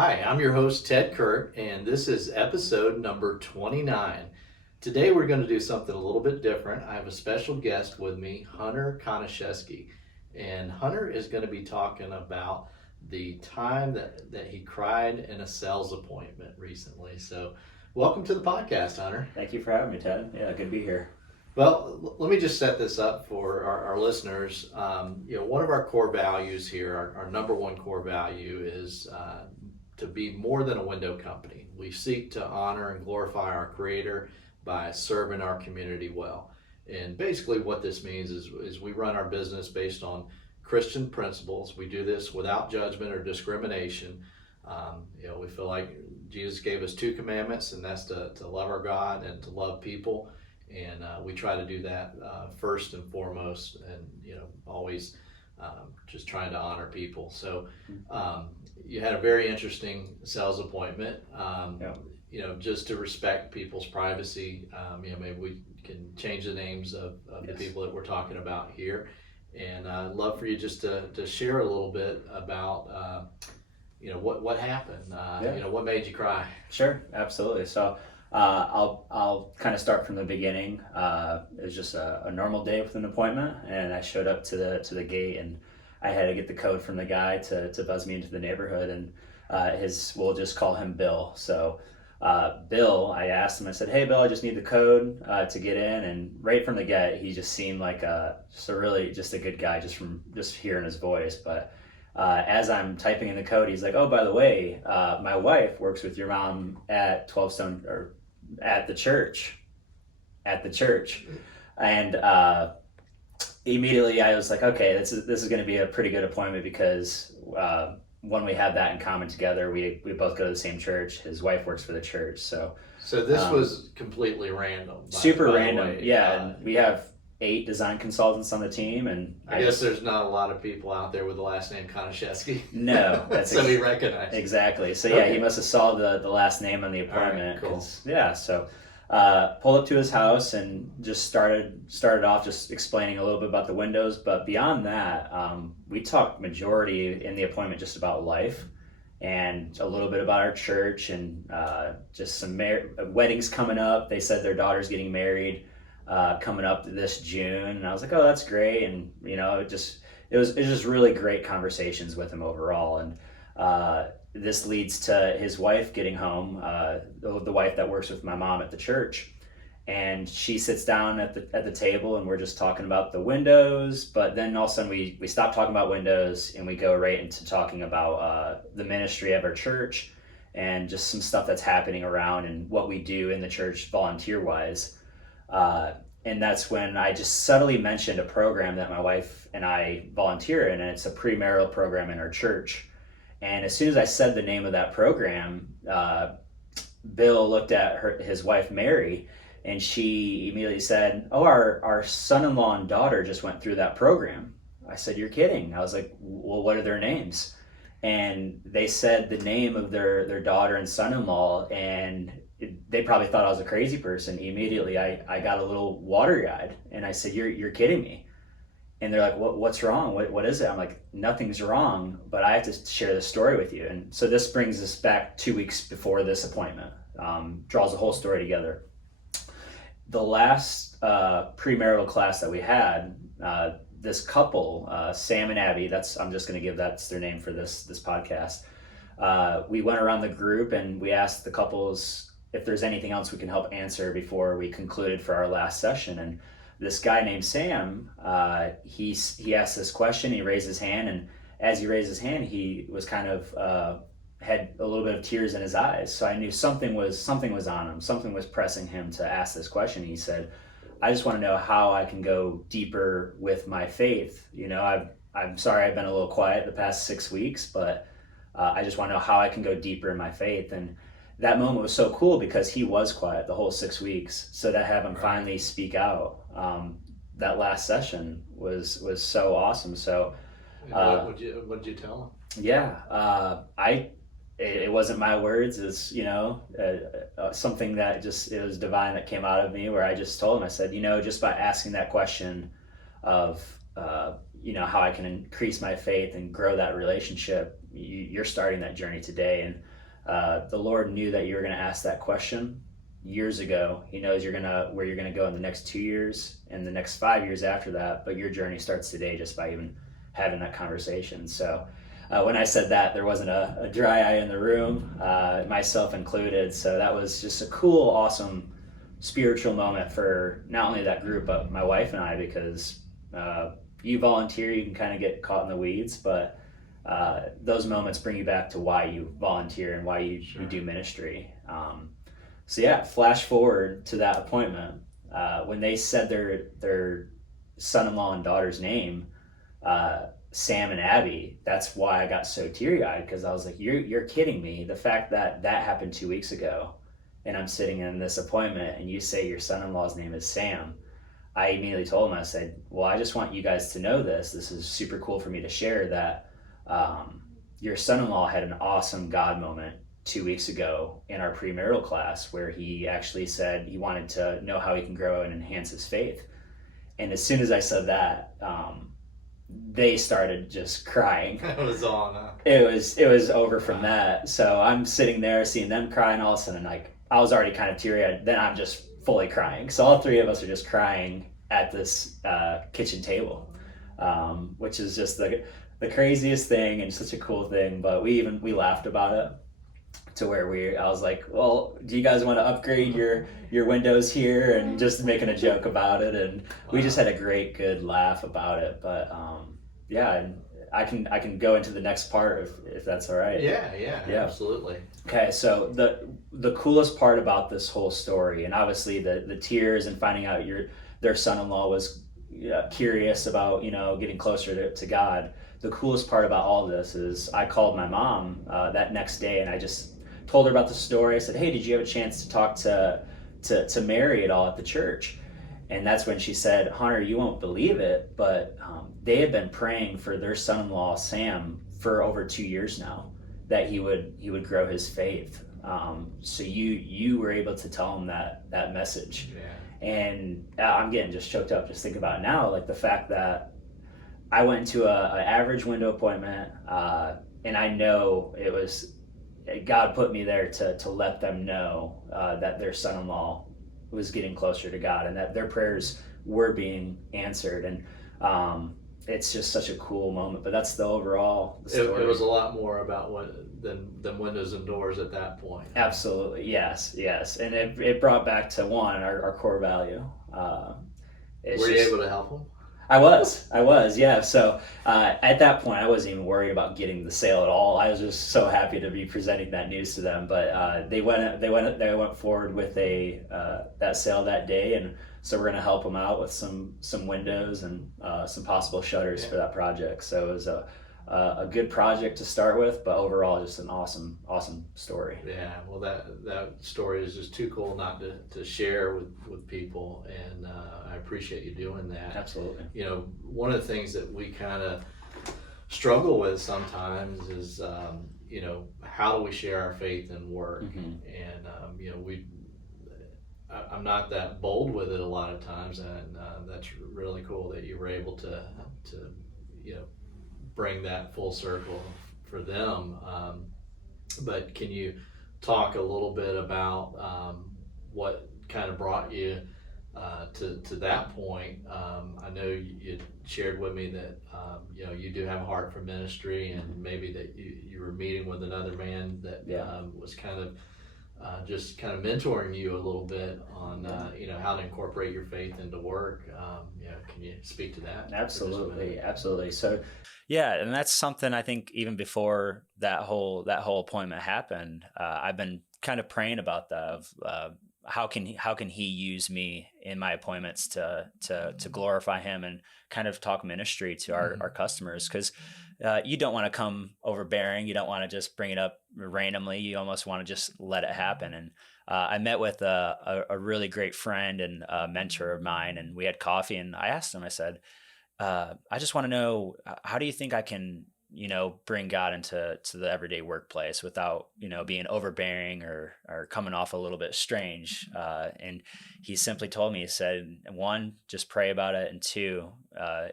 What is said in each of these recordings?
Hi, I'm your host, Ted Kurt, and this is episode number 29. Today we're going to do something a little bit different. I have a special guest with me, Hunter Konashevsky. And Hunter is going to be talking about the time that he cried in a sales appointment recently. So, welcome to the podcast, Hunter. Thank you for having me, Ted. Yeah, good to be here. Well, let me just set this up for our listeners. One of our core values here, our number one core value is to be more than a window company. We seek to honor and glorify our Creator by serving our community well. And basically, what this means is we run our business based on Christian principles. We do this without judgment or discrimination. We feel like Jesus gave us two commandments, and that's to love our God and to love people. And we try to do that first and foremost, and always just trying to honor people. So you had a very interesting sales appointment. Just to respect people's privacy. Maybe we can change the names of the people that we're talking about here. And I'd love for you just to share a little bit about what happened. What made you cry? Sure, absolutely. So I'll kind of start from the beginning. It was just a normal day with an appointment, and I showed up to the gate, and I had to get the code from the guy to buzz me into the neighborhood, and we'll just call him Bill. So Bill, I asked him, I said, "Hey Bill, I just need the code to get in," and right from the get, he just seemed like just a good guy just from just hearing his voice. But as I'm typing in the code, he's like, "Oh, by the way, my wife works with your mom at 12 Stone or at the church," and immediately I was like, "Okay, this is going to be a pretty good appointment because when we have that in common together, we both go to the same church. His wife works for the church, so this was completely random. Super random, yeah. And we have 8 design consultants on the team, and I guess there's not a lot of people out there with the last name Konashevsky. No, that's so he recognized exactly. So yeah, he must have saw the last name on the appointment. All right, cool. Yeah, so pulled up to his house and just started off just explaining a little bit about the windows. But beyond that, we talked majority in the appointment just about life and a little bit about our church and just some weddings coming up. They said their daughter's getting married coming up this June, and I was like, "Oh, that's great." And it was just really great conversations with him overall. And this leads to his wife getting home, the wife that works with my mom at the church, and she sits down at the table, and we're just talking about the windows. But then all of a sudden we stop talking about windows and we go right into talking about the ministry of our church and just some stuff that's happening around and what we do in the church volunteer wise. And that's when I just subtly mentioned a program that my wife and I volunteer in, and it's a premarital program in our church. And as soon as I said the name of that program, Bill looked at his wife, Mary, and she immediately said, "Oh, our son-in-law and daughter just went through that program." I said, "You're kidding." I was like, "Well, what are their names?" And they said the name of their daughter and son-in-law, and they probably thought I was a crazy person. Immediately, I got a little watery-eyed, and I said, "You're kidding me." And they're like, "What's wrong? What is it?" I'm like, "Nothing's wrong, but I have to share this story with you." And so this brings us back 2 weeks before this appointment, draws the whole story together. The last premarital class that we had, this couple, Sam and Abby, I'm just going to give that's their name for this podcast. We went around the group and we asked the couples if there's anything else we can help answer before we concluded for our last session. And this guy named Sam, he asked this question, he raised his hand, and as he raised his hand, he was kind of, had a little bit of tears in his eyes. So I knew something was on him, something was pressing him to ask this question. He said, "I just want to know how I can go deeper with my faith. I'm sorry I've been a little quiet the past 6 weeks, but I just want to know how I can go deeper in my faith." And that moment was so cool because he was quiet the whole 6 weeks. So to have him finally speak out, that last session was so awesome. So what did you tell him? Yeah, it wasn't my words. It's something that it was divine that came out of me, where I just told him, I said, just by asking that question of how I can increase my faith and grow that relationship. You're starting that journey today, and the Lord knew that you were going to ask that question years ago. He knows where you're gonna go in the next 2 years and the next 5 years after that. But your journey starts today just by even having that conversation. So when I said that, there wasn't a dry eye in the room, myself included. So that was just a cool, awesome spiritual moment for not only that group but my wife and I, because you volunteer, you can kind of get caught in the weeds, but those moments bring you back to why you volunteer and why you do ministry. So yeah, flash forward to that appointment. When they said their son-in-law and daughter's name, Sam and Abby, that's why I got so teary-eyed, because I was like, you're kidding me. The fact that happened 2 weeks ago, and I'm sitting in this appointment, and you say your son-in-law's name is Sam. I immediately told him, I said, well, I just want you guys to know this. This is super cool for me to share that your son-in-law had an awesome God moment 2 weeks ago in our premarital class, where he actually said he wanted to know how he can grow and enhance his faith. And as soon as I said that, they started just crying. It was on, huh? It was over from that. So I'm sitting there seeing them cry, and all of a sudden, like, I was already kind of teary-eyed. Then I'm just fully crying. So all three of us are just crying at this kitchen table, which is just the craziest thing and such a cool thing. But we laughed about it to where I was like, well, do you guys want to upgrade your windows here, and just making a joke about it, and we just had a great good laugh about it. But yeah, and I can go into the next part if that's all right. Yeah, absolutely. Okay, so the coolest part about this whole story, and obviously the tears and finding out their son-in-law was curious about getting closer to God. The coolest part about all this is I called my mom that next day, and I just told her about the story. I said, hey, did you have a chance to talk to Mary at all at the church? And that's when she said, Hunter, you won't believe it, but they had been praying for their son-in-law Sam for over 2 years now, that he would grow his faith. So you were able to tell him that message. Yeah. And I'm getting just choked up just thinking about it now, like the fact that I went to an average window appointment, and I know it was God put me there to let them know that their son-in-law was getting closer to God, and that their prayers were being answered. And it's just such a cool moment. But that's the overall story. It was a lot more about than windows and doors at that point. Absolutely, yes, and it brought back to our core value. Were you able to help them? I was, yeah. So at that point, I wasn't even worried about getting the sale at all. I was just so happy to be presenting that news to them. But they went forward with that sale that day, and so we're gonna help them out with some windows and some possible shutters for that project. So it was a good project to start with, but overall, just an awesome story. Yeah, well, that story is just too cool not to share with people, and I appreciate you doing that. Absolutely. One of the things that we kind of struggle with sometimes is, how do we share our faith and work? Mm-hmm. And I'm not that bold with it a lot of times, and that's really cool that you were able to bring that full circle for them. But can you talk a little bit about what kind of brought you to that point? I know you shared with me that you do have a heart for ministry, and maybe that you were meeting with another man that was kind of just kind of mentoring you a little bit on how to incorporate your faith into work. Can you speak to that? Absolutely. So yeah, and that's something I think even before that whole appointment happened, I've been kind of praying about that of how can he use me in my appointments to glorify him and kind of talk ministry to our customers, because you don't want to come overbearing. You don't want to just bring it up randomly. You almost want to just let it happen. And I met with a really great friend and a mentor of mine, and we had coffee, and I asked him, I said, I just want to know, how do you think I can bring God into the everyday workplace without, being overbearing or coming off a little bit strange. And he simply told me, he said, one, just pray about it. And two,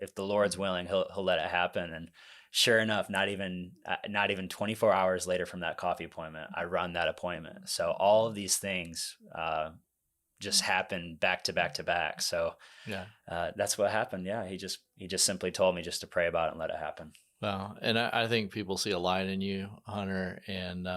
if the Lord's willing, he'll let it happen. And sure enough, not even 24 hours later from that coffee appointment, I run that appointment. So all of these things, just happened back to back to back. So Yeah. That's what happened. Yeah. He just simply told me just to pray about it and let it happen. Well, and I think people see a light in you, Hunter. And,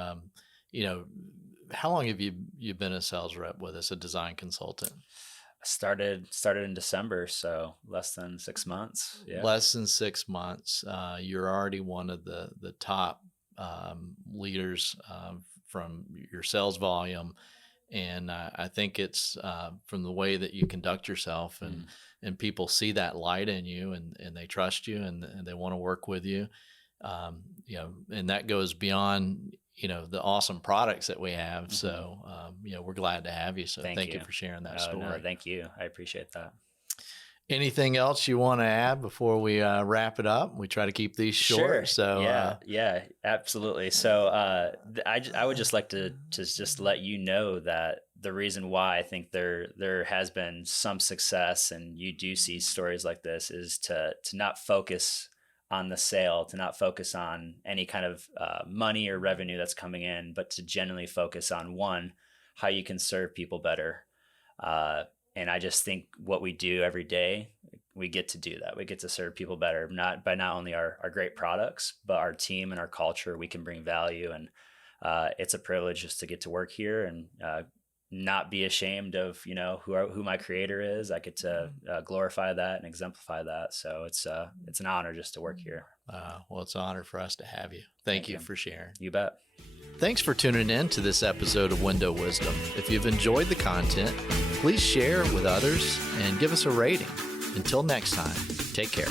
how long have you been a sales rep with us, a design consultant? I started in December, so less than 6 months. Yeah. Less than 6 months. You're already one of the top leaders from your sales volume. And I think it's from the way that you conduct yourself, and people see that light in you, and they trust you, and they want to work with you. And that goes beyond the awesome products that we have. So we're glad to have you. So thank you for sharing that story. No, thank you. I appreciate that. Anything else you want to add before we wrap it up? We try to keep these short. Sure. So yeah, absolutely. So I would just like to just let you know that the reason why I think there has been some success, and you do see stories like this, is to not focus on the sale, to not focus on any kind of money or revenue that's coming in, but to genuinely focus on, one, how you can serve people better. And I just think what we do every day, we get to do that. We get to serve people better, not only our great products, but our team and our culture. We can bring value, and it's a privilege just to get to work here and not be ashamed of who my creator is. I get to glorify that and exemplify that. So it's an honor just to work here. Well, it's an honor for us to have you. Thank you for sharing. You bet. Thanks for tuning in to this episode of Window Wisdom. If you've enjoyed the content, please share it with others and give us a rating. Until next time, take care.